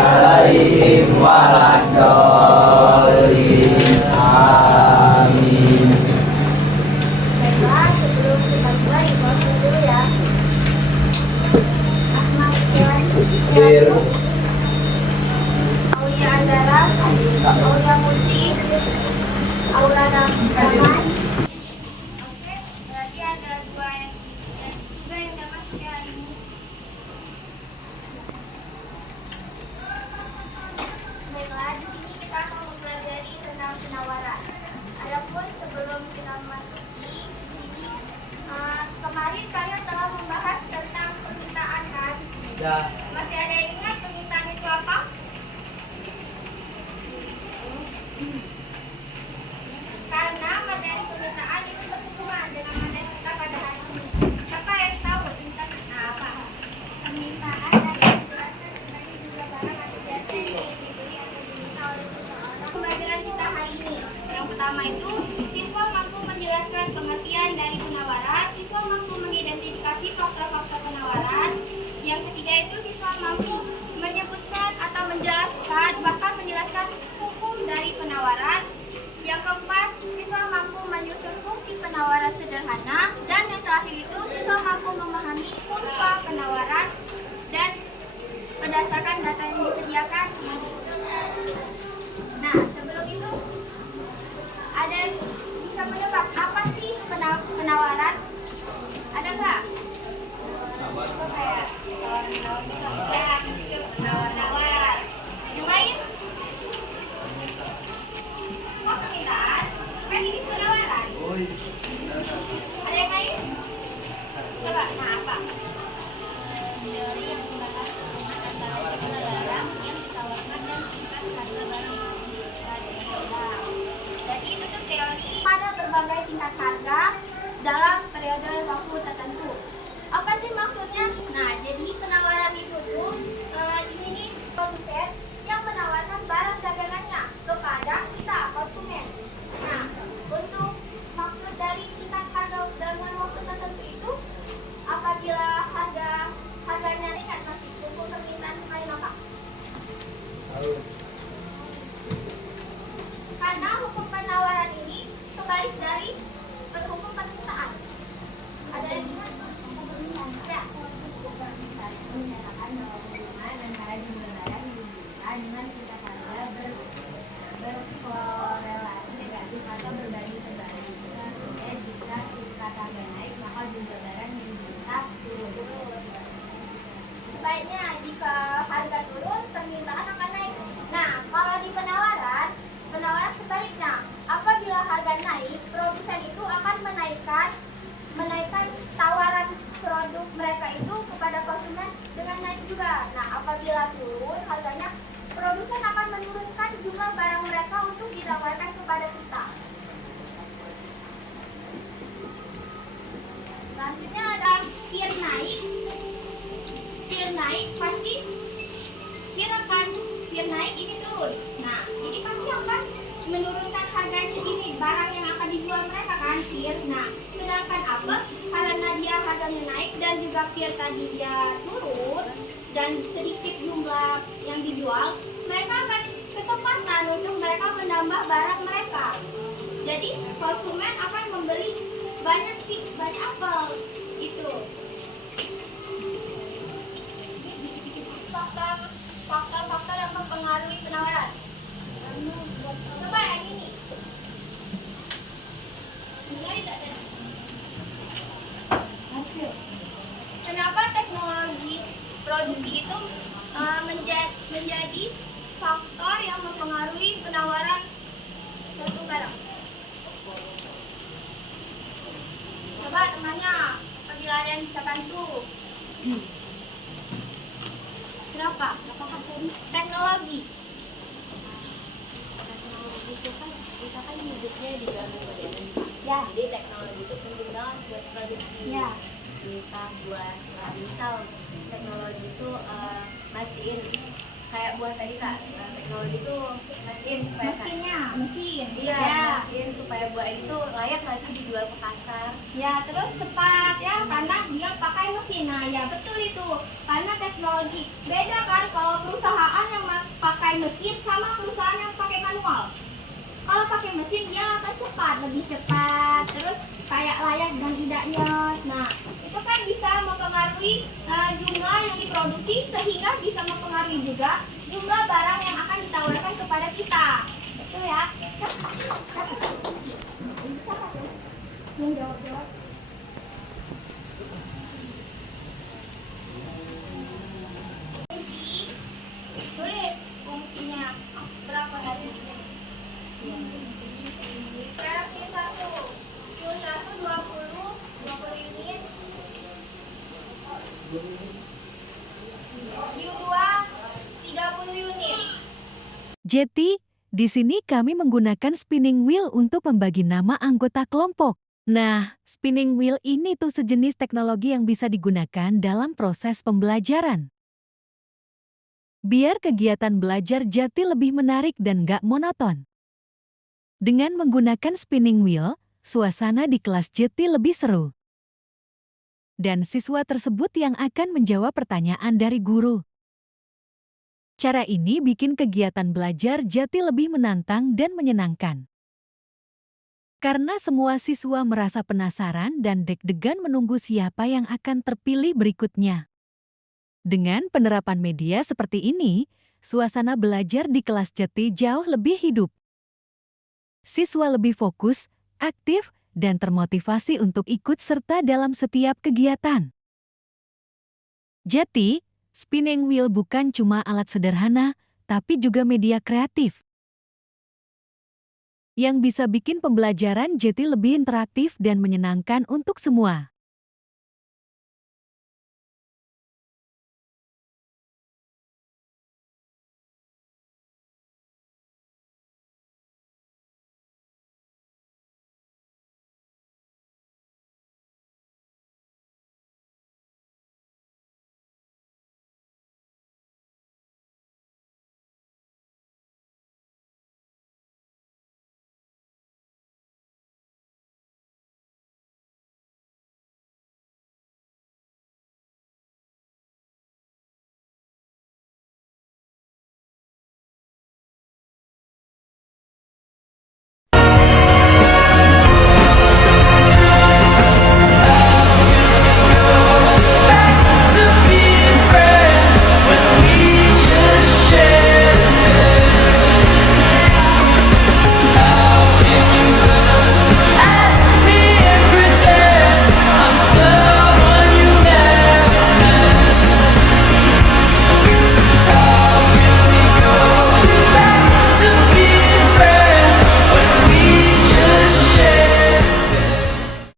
alaihim waladdallin. Amin. Baiklah, sebelum kita mulai, dibawakan dulu ya. Ahmad Dewan Aulia Andara, Aulia Mutri, Aurana Rahman. Oke, berarti ada tiga yang udah masuk ya hari ini. Baiklah, di sini kita akan mempelajari tentang penawaran. Adapun sebelum kita memasuki sini, kemarin kalian telah membahas tentang permintaan kan? Ya. Masih ada yang ingat permintaan itu apa? Karena materi permintaan itu berhubungan dengan materi kita pada hari ini. Siapa yang tahu permintaan apa? Permintaan adalah penjelasan sebagai jumlah barang atau jasa yang dibeli atau diminta oleh seseorang. Pembelajaran kita hari ini, yang pertama itu siswa mampu menjelaskan pengertian dari penawaran. Siswa mampu mengidentifikasi faktor-faktor penawaran. Yang ketiga itu siswa mampu menyebutkan atau menjelaskan, bahkan menjelaskan hukum dari penawaran. Yang keempat, siswa mampu menyusun fungsi penawaran sederhana. Dan yang terakhir itu, siswa mampu memahami kurva penawaran dan berdasarkan data yang disediakan. Nah, sebelum itu, ada yang bisa menebak apa sih penawaran? Ada nggak? Kayak penawar-nawar. Yang lain? Oh, permintaan. Kan ini penawaran. Ada yang lain? Coba, nah apa? Teori yang membahas hubungan antara tiga barang yang ditawarkan dan tingkat harga barang tersebut. Jadi itu tuh teori pada berbagai tingkat harga dalam periode waktu tertentu. Apa sih maksudnya? Nah, jadi penawaran itu tuh ini nih produsen yang menawarkan barang dagangannya kepada kita konsumen. Nah, untuk maksud dari tingkat harga dengan waktu tertentu itu apabila harganya meningkat, masih hukum permintaan lain apa? Karena hukum penawaran ini sebalik dari hukum permintaan. Ada yang hukum permintaan? Ya. Hukum permintaan itu menyatakan bahwa hubungan antara jumlah barang yang diberikan dengan tingkat harga berkorelasi negatif atau berbanding terbalik. Sehingga jika tingkat harga naik, maka jumlah barang yang diminta turun. Sebaiknya jika harga turun, permintaan akan naik. Nah, kalau di penawaran sebaliknya. Apabila harga naik, produsen itu akan menaikkan tawaran produk mereka itu kepada konsumen dengan naik juga. Nah, apabila turun harganya, produsen akan menurunkan jumlah barang mereka untuk ditawarkan kepada kita. Selanjutnya ada peer naik. Peer naik pasti peer naik ini turun. Nah, ini pasti akan menurunkan harganya ini barang yang akan dijual mereka kan peer. Nah, sedangkan apa? Karena dia harganya naik dan juga peer tadi dia turun dan sedikit jumlah yang dijual, mereka akan kesempatan untuk mereka menambah barang mereka. Jadi konsumen akan membeli banyak apel itu. Faktor-faktor yang mempengaruhi penawaran. Coba yang ini. Dengar tidak tadi? Kenapa teknologi produksi itu menjadi faktor yang mempengaruhi penawaran suatu barang? Coba temannya, apabila ada yang bisa bantu. Kenapa? Teknologi. Teknologi itu kan kita kan hidupnya di zaman modern. Ya. Jadi teknologi itu penting banget buat produksi. Ya. Kita buat misal teknologi itu mesin kayak buat tadi Kak, teknologi itu mesin supaya mesin. iya, Ya. mesin supaya buah ini tuh layak nggak sih dijual ke pasar. Ya, terus cepat ya, karena dia pakai mesin. Nah, ya betul itu. Karena teknologi. Beda kan kalau perusahaan yang pakai mesin sama perusahaan yang pakai manual. Kalau pakai mesin dia akan cepat, lebih cepat. Terus kayak layak dan tidaknya. Nah, itu kan bisa mempengaruhi jumlah yang diproduksi sehingga bisa mempengaruhi juga jumlah barang yang akan ditawarkan kepada kita. Betul ya? Yang jawab-jawab. Fungsi, tulis fungsinya berapa hari ini? Sekarang Q1 20 unit, Q2 30 unit. Jeti, di sini kami menggunakan spinning wheel untuk membagi nama anggota kelompok. Nah, spinning wheel ini tuh sejenis teknologi yang bisa digunakan dalam proses pembelajaran. Biar kegiatan belajar Jeti lebih menarik dan gak monoton. Dengan menggunakan spinning wheel, suasana di kelas Jeti lebih seru. Dan siswa tersebut yang akan menjawab pertanyaan dari guru. Cara ini bikin kegiatan belajar Jeti lebih menantang dan menyenangkan. Karena semua siswa merasa penasaran dan deg-degan menunggu siapa yang akan terpilih berikutnya. Dengan penerapan media seperti ini, suasana belajar di kelas Jeti jauh lebih hidup. Siswa lebih fokus, aktif, dan termotivasi untuk ikut serta dalam setiap kegiatan. Jeti, spinning wheel bukan cuma alat sederhana, tapi juga media kreatif yang bisa bikin pembelajaran Jeti lebih interaktif dan menyenangkan untuk semua.